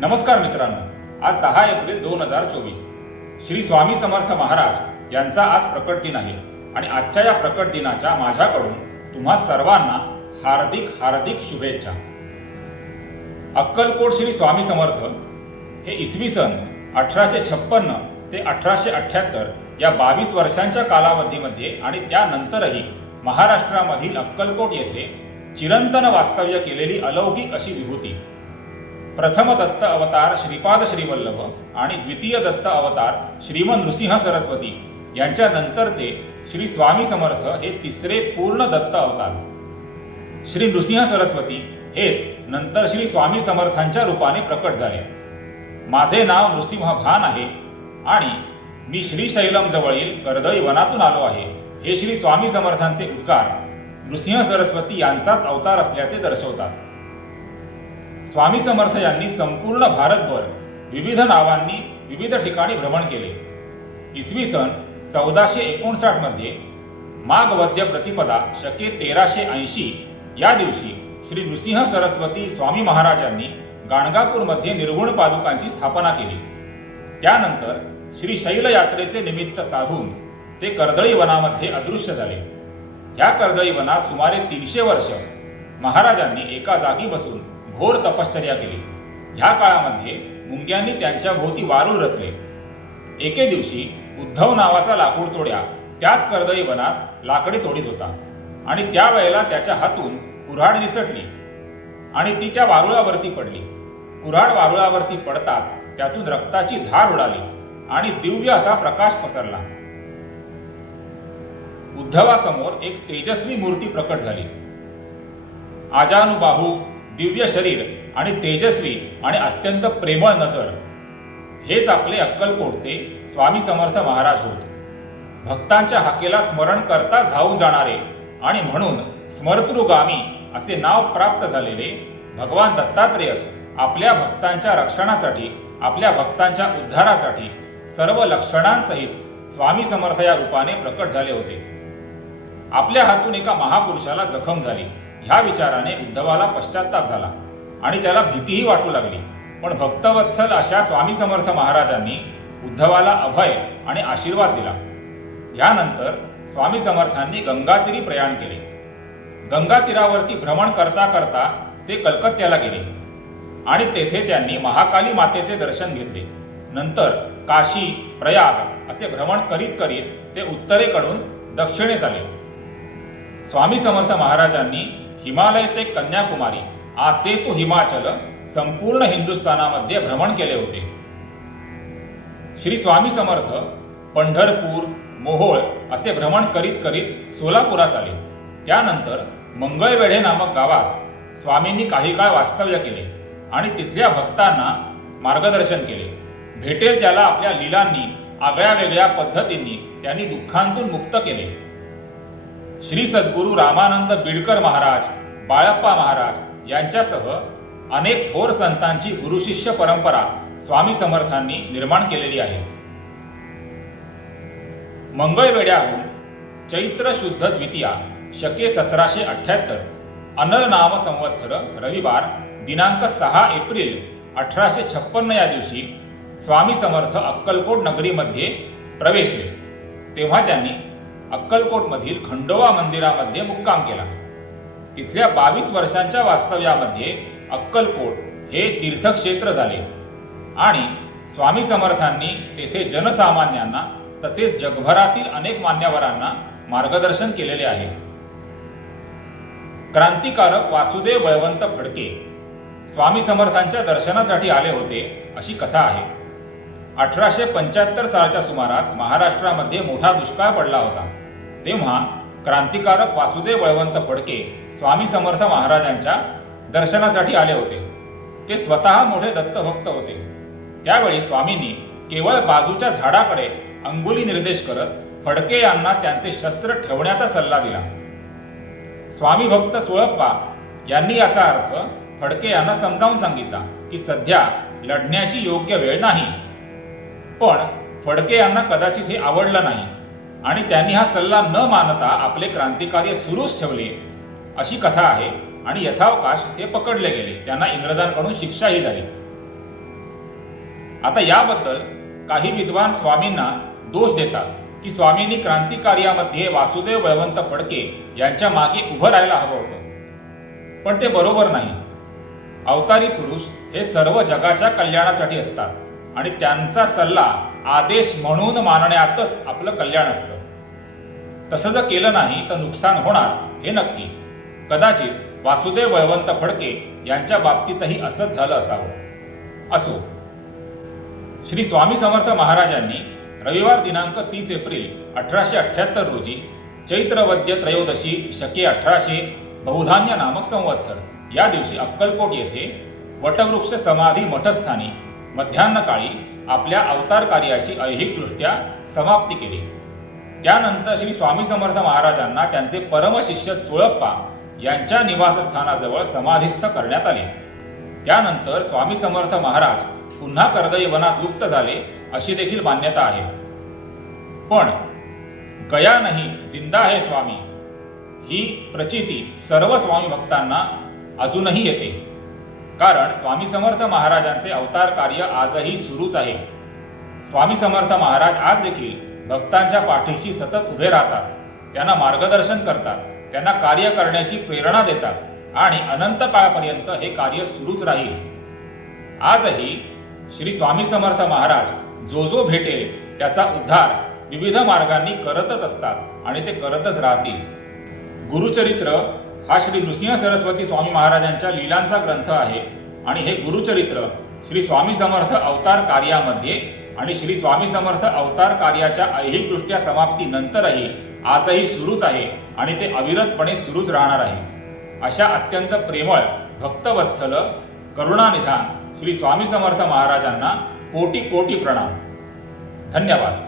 नमस्कार मित्रांनो, आज 10 एप्रिल 2024 श्री स्वामी समर्थ महाराज यांचा आज प्रकट दिन आहे आणि आजच्या या प्रकट दिनाच्या माझ्याकडून तुम्हा सर्वांना हार्दिक हार्दिक शुभेच्छा। अक्कलकोट श्री स्वामी समर्थ हे इसवी सन 1856 ते 1878 या 22 वर्षांच्या कालावधीमध्ये आणि त्यानंतरही महाराष्ट्रामधील अक्कलकोट येथे चिरंतन वास्तव्य केलेली अलौकिक अशी विभूती। प्रथम दत्त अवतार श्रीपाद श्रीवल्लभ आणि द्वितीय दत्त अवतार श्रीमन नृसिंह सरस्वती यांच्या नंतरचे श्री स्वामी समर्थ हे तिसरे पूर्ण दत्त अवतार। श्री नृसिंह सरस्वती हेच नंतर श्री स्वामी समर्थांच्या रूपाने प्रकट झाले। माझे नाव नृसिंह भान आहे आणि मी श्रीशैलम जवळील कर्दळी वनातून आलो आहे, हे श्री स्वामी समर्थांचे उद्गार नृसिंह सरस्वती यांचाच अवतार असल्याचे दर्शवतात। स्वामी समर्थ यांनी संपूर्ण भारतभर विविध नावांनी विविध ठिकाणी भ्रमण केले। इसवी सन 1459 मध्ये माघ वद्य प्रतिपदा शके 1380 या दिवशी श्री नृसिंह सरस्वती स्वामी महाराजांनी गाणगापूरमध्ये निर्गुण पादुकांची स्थापना केली। त्यानंतर श्री शैल यात्रेचे निमित्त साधून ते कर्दळी वनामध्ये अदृश्य झाले। या कर्दळी वनात सुमारे 300 वर्ष महाराजांनी एका जागी बसून घोर तपश्चर्या केली। ह्या काळामध्ये मुंग्यांनी त्यांच्या भोवती वारूळ रचले। एके दिवशी उद्धव नावाचा लाकूड तोड्या त्याच कर्दळी वनात लाकडी तोडीत होता आणि त्यावेळेला त्याच्या हातून कुऱ्हाड निसटली आणि ती त्या वारुळावरती पडली। कुऱ्हाड वारुळावरती पडताच त्यातून रक्ताची धार उडाली आणि दिव्य असा प्रकाश पसरला। उद्धवासमोर एक तेजस्वी मूर्ती प्रकट झाली। आजानुबाहू दिव्य शरीर आणि तेजस्वी आणि अत्यंत प्रेमळ नजर हेच आपले अक्कलकोटचे स्वामी समर्थ महाराज होत। भक्तांच्या हाकेला स्मरण करता धावून जाणारे आणि म्हणून स्मर्तृगामी असे नाव प्राप्त झालेले भगवान दत्तात्रेयच आपल्या भक्तांच्या रक्षणासाठी, आपल्या भक्तांच्या उद्धारासाठी सर्व लक्षणांसहित स्वामी समर्थ या रूपाने प्रकट झाले होते। आपल्या हातून एका महापुरुषाला जखम झाली, ह्या विचाराने उद्धवाला पश्चाताप झाला आणि त्याला भीतीही वाटू लागली। पण भक्तवत्सल अशा स्वामी समर्थ महाराजांनी उद्धवाला अभय आणि आशीर्वाद दिला। यानंतर स्वामी समर्थांनी गंगातीरी प्रयाण केले। गंगा तीरावरती भ्रमण करता करता ते कलकत्त्याला गेले आणि तेथे त्यांनी महाकाली मातेचे दर्शन घेतले। नंतर काशी, प्रयाग असे भ्रमण करीत करीत ते उत्तरेकडून दक्षिणेस आले। स्वामी समर्थ महाराजांनी हिमालय ते कन्याकुमारी आसे तो हिमाचल संपूर्ण हिंदुस्थानामध्ये भ्रमण केले होते। श्री स्वामी समर्थ पंढरपूर, मोहोळ असे भ्रमण करीत करीत सोलापुरास आले। त्यानंतर मंगळवेढे नामक गावास स्वामींनी काही काळ वास्तव्य केले आणि तिथल्या भक्तांना मार्गदर्शन केले। भेटेल त्याला आपल्या लीलांनी, आगळ्या वेगळ्या पद्धतींनी त्यांनी दुःखांतून मुक्त केले। श्री सद्गुरू रामानंद बिडकर महाराज, बाळप्पा महाराज यांच्यासह अनेक थोर संतांची गुरुशिष्य परंपरा स्वामी समर्थांनी निर्माण केलेली आहे। मंगळवेढ्याहून चैत्र शुद्ध द्वितीया शके 1778 अनल नाम संवत्सर रविवार दिनांक 6 एप्रिल 1856 या दिवशी स्वामी समर्थ अक्कलकोट नगरीमध्ये प्रवेशले। तेव्हा त्यांनी अक्कलकोटमधील खंडोबा मंदिरामध्ये मुक्काम केला। तिथल्या 22 वर्षांच्या वास्तव्यामध्ये अक्कलकोट हे तीर्थक्षेत्र झाले आणि स्वामी समर्थांनी तेथे जनसामान्यांना तसेच जगभरातील अनेक मान्यवरांना मार्गदर्शन केलेले आहे। क्रांतिकारक वासुदेव बळवंत फडके स्वामी समर्थांच्या दर्शनासाठी आले होते अशी कथा आहे। 1875 सालच्या सुमारास महाराष्ट्रामध्ये मोठा दुष्काळ पडला होता। तेव्हा क्रांतिकारक वासुदेव बळवंत फडके स्वामी समर्थ महाराजांच्या दर्शनासाठी आले होते। ते स्वतः मोठे दत्तभक्त होते। त्यावेळी स्वामींनी केवळ बाजूच्या झाडाकडे अंगुली निर्देश करत फडके यांना त्यांचे शस्त्र ठेवण्याचा सल्ला दिला। स्वामी भक्त चोळप्पा यांनी याचा अर्थ फडके यांना समजावून सांगितला की सध्या लढण्याची योग्य वेळ नाही। पण फडके यांना कदाचित हे आवडलं नाही आणि त्यांनी हा सल्ला न मानता आपले क्रांतिकार्य सुरूच ठेवले अशी कथा आहे आणि यथावकाश ते पकडले गेले। त्यांना इंग्रजांकडून शिक्षाही झाली। आता याबद्दल काही विद्वान स्वामींना दोष देतात की स्वामींनी क्रांतिकार्यामध्ये वासुदेव बळवंत फडके यांच्या मागे उभं राहायला हवं होतं, पण ते बरोबर नाही. अवतारी पुरुष हे सर्व जगाच्या कल्याणासाठी असतात आणि त्यांचा सल्ला आदेश म्हणून मानण्यातच आपलं कल्याण असतं. तसं जर केलं नाही तर नुकसान होणार हे नक्की. कदाचित वासुदेव बळवंत फडके यांच्या बाबतीतही असंच झालं असावं. असो, श्री स्वामी समर्थ महाराजांनी रविवार दिनांक 30 एप्रिल 1878 रोजी चैत्रवद्य त्रयोदशी शके 1800 बहुधान्य नामक संवत्सर या दिवशी अक्कलकोट येथे वटवृक्ष समाधी मठस्थानी मध्यान्हकाळी आपल्या अवतार कार्याची ऐहिकदृष्ट्या समाप्ती केली. त्यानंतर श्री स्वामी समर्थ महाराजांना त्यांचे परमशिष्य चोळप्पा यांच्या निवासस्थानाजवळ समाधीस्थ करण्यात आले. त्यानंतर स्वामी समर्थ महाराज पुन्हा कर्दई वनात लुप्त झाले अशी देखील मान्यता आहे. पण गया नाही जिंदा है स्वामी ही प्रचिती सर्व स्वामी भक्तांना अजूनही येते, कारण स्वामी समर्थ महाराजांचे अवतार कार्य आजही सुरूच आहे. स्वामी समर्थ महाराज आज देखील भक्तांच्या पाठीशी सतत उभे राहतात, त्यांना मार्गदर्शन करतात, त्यांना कार्य करण्याची प्रेरणा देतात आणि अनंत काळापर्यंत हे कार्य सुरूच राहील. आजही श्री स्वामी समर्थ महाराज जो भेटेल त्याचा उद्धार विविध मार्गांनी करतच असतात आणि ते करतच राहतील. गुरुचरित्र हा श्री नृसिंह सरस्वती स्वामी महाराजांच्या लीलांचा ग्रंथ आहे आणि हे गुरुचरित्र श्री स्वामी समर्थ अवतार कार्यामध्ये आणि श्री स्वामी समर्थ अवतार कार्याच्या ऐहिकदृष्ट्या समाप्तीनंतरही आजही सुरूच आहे आणि ते अविरतपणे सुरूच राहणार आहे. अशा अत्यंत प्रेमळ भक्तवत्सल करुणानिधान श्री स्वामी समर्थ महाराजांना कोटी कोटी प्रणाम. धन्यवाद.